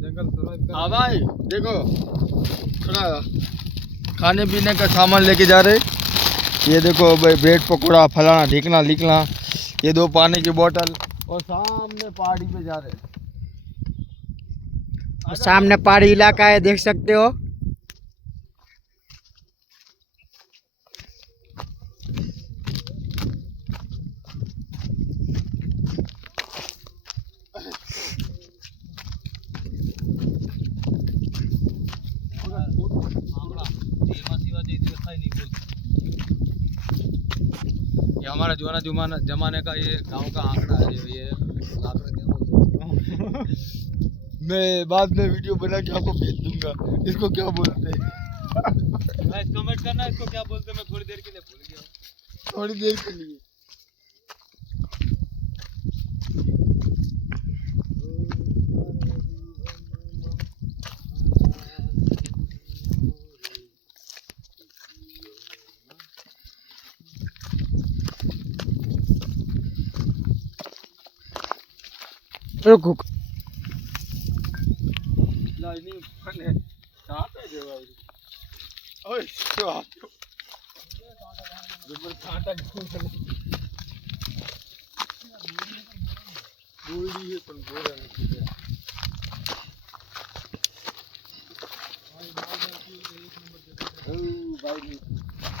हाँ भाई देखो थोड़ा खाने पीने का सामान लेके जा रहे। ये देखो भाई ब्रेड पकौड़ा फलाना ढिकना लिखना, ये 2 पानी की बोतल और सामने पहाड़ी पे जा रहे। सामने पहाड़ी इलाका है, देख सकते हो। ये हमारा जमाने का ये गांव का आंकड़ा है। ये आंकड़ा क्या बोलते हैं? मैं बाद में वीडियो बना के आपको भेज दूंगा। इसको क्या बोलते हैं? कमेंट करना इसको क्या बोलते हैं। मैं थोड़ी देर के लिए भूल गया, थोड़ी देर के लिए। रुको लाइनी बने कहां पे जवाब ओए क्या जबर कांटा बोली है पण बोला नहीं भाई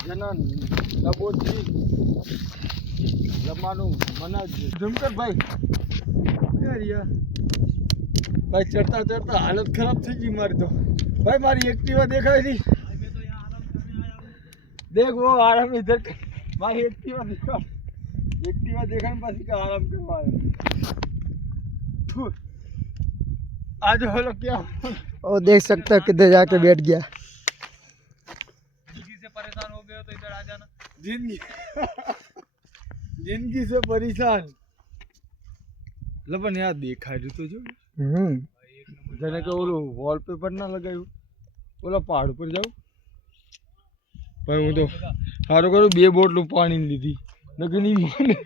जनन लबोची लमानु मना जमकर भाई यार भाई चढ़ता चढ़ता हालत खराब थी गई मारी। तो भाई मारी एक्टिवा देखा थी, देख वो आराम इधर भाई एक्टिवा देखा देखा पास का आराम करवाया। आज बोलो क्या वो देख सकते हो किधर जाके बैठ गया। जिंदगी से परेशान हो गए हो तो इधर आ जाना। जिंदगी से परेशान लबन यार देखा तो जो जने के ओलो वॉलपेपर ना लगायो ओला पहाड़ पर जाओ भाई। હું તો સારું કરું 2 બોટલું પાણી લીધી નકર નહીં મને